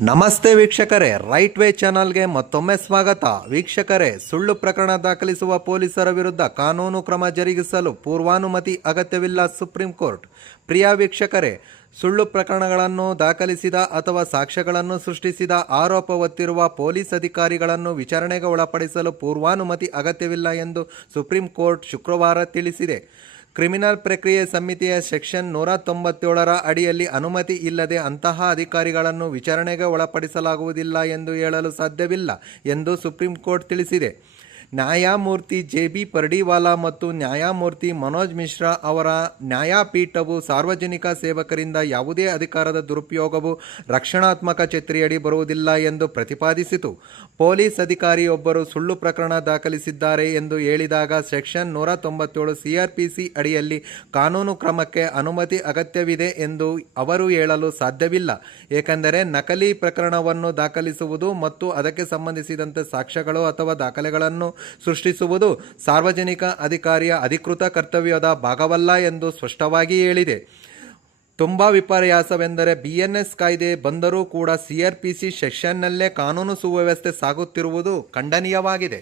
ನಮಸ್ತೆ ವೀಕ್ಷಕರೇ, right way ಚಾನಲ್ಗೆ ಮತ್ತೊಮ್ಮೆ ಸ್ವಾಗತ. ವೀಕ್ಷಕರೇ, ಸುಳ್ಳು ಪ್ರಕರಣ ದಾಖಲಿಸುವ ಪೊಲೀಸರ ವಿರುದ್ಧ ಕಾನೂನು ಕ್ರಮ ಜರುಗಿಸಲು ಪೂರ್ವಾನುಮತಿ ಅಗತ್ಯವಿಲ್ಲ ಸುಪ್ರೀಂ ಕೋರ್ಟ್. ಪ್ರಿಯ ವೀಕ್ಷಕರೇ, ಸುಳ್ಳು ಪ್ರಕರಣಗಳನ್ನು ದಾಖಲಿಸಿದ ಅಥವಾ ಸಾಕ್ಷ್ಯಗಳನ್ನು ಸೃಷ್ಟಿಸಿದ ಆರೋಪ ಹೊತ್ತಿರುವ ಪೊಲೀಸ್ ಅಧಿಕಾರಿಗಳನ್ನು ವಿಚಾರಣೆಗೆ ಒಳಪಡಿಸಲು ಪೂರ್ವಾನುಮತಿ ಅಗತ್ಯವಿಲ್ಲ ಎಂದು ಸುಪ್ರೀಂ ಕೋರ್ಟ್ ಶುಕ್ರವಾರ ತಿಳಿಸಿದೆ. ಕ್ರಿಮಿನಲ್ ಪ್ರಕ್ರಿಯೆ ಸಮಿತಿಯ ಸೆಕ್ಷನ್ ನೂರ ತೊಂಬತ್ತೇಳರ ಅಡಿಯಲ್ಲಿ ಅನುಮತಿ ಇಲ್ಲದೆ ಅಂತಹ ಅಧಿಕಾರಿಗಳನ್ನು ವಿಚಾರಣೆಗೆ ಒಳಪಡಿಸಲಾಗುವುದಿಲ್ಲ ಎಂದು ಹೇಳಲು ಸಾಧ್ಯವಿಲ್ಲ ಎಂದು ಸುಪ್ರೀಂ ಕೋರ್ಟ್ ತಿಳಿಸಿದೆ. ನ್ಯಾಯಮೂರ್ತಿ ಜೆ ಬಿ ಪರ್ಡಿವಾಲಾ ಮತ್ತು ನ್ಯಾಯಮೂರ್ತಿ ಮನೋಜ್ ಮಿಶ್ರಾ ಅವರ ನ್ಯಾಯಪೀಠವು ಸಾರ್ವಜನಿಕ ಸೇವಕರಿಂದ ಯಾವುದೇ ಅಧಿಕಾರದ ದುರುಪಯೋಗವು ರಕ್ಷಣಾತ್ಮಕ ಛತ್ರಿಯಡಿ ಬರುವುದಿಲ್ಲ ಎಂದು ಪ್ರತಿಪಾದಿಸಿತು. ಪೊಲೀಸ್ ಅಧಿಕಾರಿಯೊಬ್ಬರು ಸುಳ್ಳು ಪ್ರಕರಣ ದಾಖಲಿಸಿದ್ದಾರೆ ಎಂದು ಹೇಳಿದಾಗ ಸೆಕ್ಷನ್ ನೂರ ತೊಂಬತ್ತೇಳು ಸಿಆರ್ಪಿಸಿ ಅಡಿಯಲ್ಲಿ ಕಾನೂನು ಕ್ರಮಕ್ಕೆ ಅನುಮತಿ ಅಗತ್ಯವಿದೆ ಎಂದು ಅವರು ಹೇಳಲು ಸಾಧ್ಯವಿಲ್ಲ. ಏಕೆಂದರೆ ನಕಲಿ ಪ್ರಕರಣವನ್ನು ದಾಖಲಿಸುವುದು ಮತ್ತು ಅದಕ್ಕೆ ಸಂಬಂಧಿಸಿದಂತೆ ಸಾಕ್ಷ್ಯಗಳು ಅಥವಾ ದಾಖಲೆಗಳನ್ನು ಸೃಷ್ಟಿಸುವುದು ಸಾರ್ವಜನಿಕ ಅಧಿಕಾರಿಯ ಅಧಿಕೃತ ಕರ್ತವ್ಯದ ಭಾಗವಲ್ಲ ಎಂದು ಸ್ಪಷ್ಟವಾಗಿ ಹೇಳಿದೆ. ತುಂಬ ವಿಪರ್ಯಾಸವೆಂದರೆ ಬಿ ಎನ್ ಎಸ್ ಕಾಯ್ದೆ ಬಂದರೂ ಕೂಡ ಸಿ ಆರ್ ಪಿ ಸಿ ಸೆಷನ್ನಲ್ಲೇ ಕಾನೂನು ಸುವ್ಯವಸ್ಥೆ ಸಾಗುತ್ತಿರುವುದು ಖಂಡನೀಯವಾಗಿದೆ.